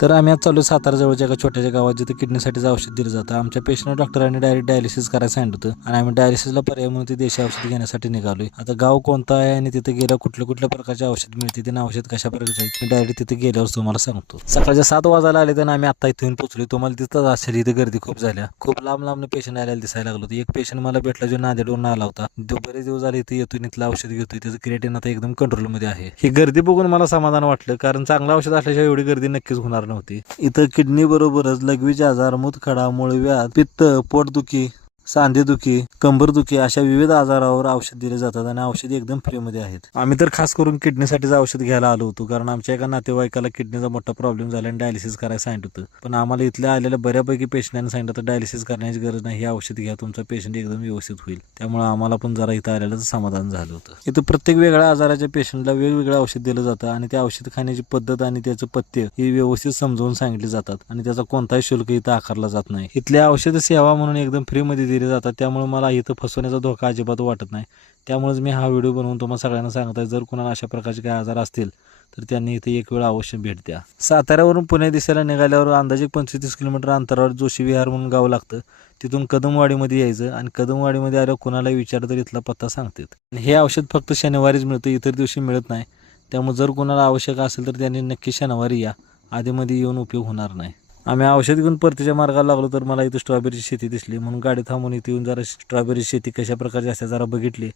तर आम्ही आज चालू सातारा जवळच्या एका छोट्याशा गावात जिथे किडनीसाठीचं औषध दिलं जातं. आमच्या पेशंट डॉक्टरांनी डायरेक्ट डायलिसिस करायला सांगितलं होतं आणि आम्ही डायलिसिसला पर्याय म्हणून ती देशी औषध घेण्यासाठी निघालोय. आता गाव कोणतं आहे आणि तिथे गेल्यावर कुठल्या कुठल्या प्रकारचे औषध मिळते आणि औषध कशा प्रकारचे आहे मी डायरेक्ट तिथे गेल्यावर तुम्हाला सांगतो. सकाळच्या 7 वाजायला आले तर आम्ही आता इथून पोहोचलो. तुम्हाला तिथंच असेल, इथे गर्दी खूप झाल्या. खूप लांब लांबने पेशंट आलेला दिसायला लागलो. एक पेशंट मला भेटला जो नांदेडवरून आला होता. तो बरेच दिवस झाले इथे येतो, इथलं औषध घेतोय. त्याचं क्रिएटिन आता एकदम कंट्रोलमध्ये आहे. ही गर्दी बघून मला समाधान वाटलं, कारण चांगलं औषध असल्याशिवाय एवढी गर्दी नक्कीच होणार नव्हती. इथं किडनी बरोबरच लघवीचे आजार, मूतखडा, मूळव्याध, पित्त, पोटदुखी, सांधेदुखी, कंबरदुखी अशा विविध आजारावर औषध दिले जातात आणि औषधी एकदम फ्रीमध्ये आहेत. आम्ही तर खास करून किडनीसाठीच औषध घ्यायला आलो होतो, कारण आमच्या एका नातेवाईकाला किडनीचा मोठा प्रॉब्लेम झाला आणि डायलिसिस करायला सांगितलं होतं. पण आम्हाला इथल्या आलेल्या बऱ्यापैकी पेशंटांनी सांगितलं तर डायलिसिस करण्याची गरज नाही, हे औषध घ्या, तुमचा पेशंट एकदम व्यवस्थित होईल. त्यामुळे आम्हाला पण जरा इथं आलेलं समाधान झालं होतं. इथं प्रत्येक वेगळ्या आजाराच्या पेशंटला वेगवेगळं औषध दिलं जातं आणि त्या औषध खाण्याची पद्धत आणि त्याचं पथ्य ही व्यवस्थित समजावून सांगितली जातात आणि त्याचा कोणताही शुल्क इथं आकारला जात नाही. इथल्या औषध सेवा म्हणून एकदम फ्रीमध्ये दिले जातात. त्यामुळे मला इथं फसवण्याचा धोका अजिबात वाटत नाही. त्यामुळेच मी हा व्हिडिओ बनवून तुम्हाला सगळ्यांना सांगत आहे, जर कोणाला अशा प्रकारचे काही आजार असतील तर त्यांनी इथे एक वेळ अवश्य भेट द्या. साताऱ्यावरून पुणे दिसायला निघाल्यावर अंदाजे 25-30 किलोमीटर अंतरावर जोशी विहार म्हणून गाव लागतं. तिथून कदमवाडीमध्ये यायचं आणि कदमवाडीमध्ये आल्यावर कोणालाही विचारलं तर इथला पत्ता सांगतात. हे औषध फक्त शनिवारीच मिळतं, इतर दिवशी मिळत नाही. त्यामुळे जर कोणाला आवश्यक असेल तर त्यांनी नक्की शनिवारी या, आधीमध्ये येऊन उपयोग होणार नाही. आम्ही औषध घेऊन परतीच्या मार्गाला लागलो तर मला इथं स्ट्रॉबेरीची शेती दिसली, म्हणून गाडी थांबून इथे येऊन जरा स्ट्रॉबेरी शेती कशा प्रकारची असते जरा बघितली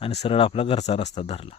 आणि सरळ आपला घरचा रस्ता धरला.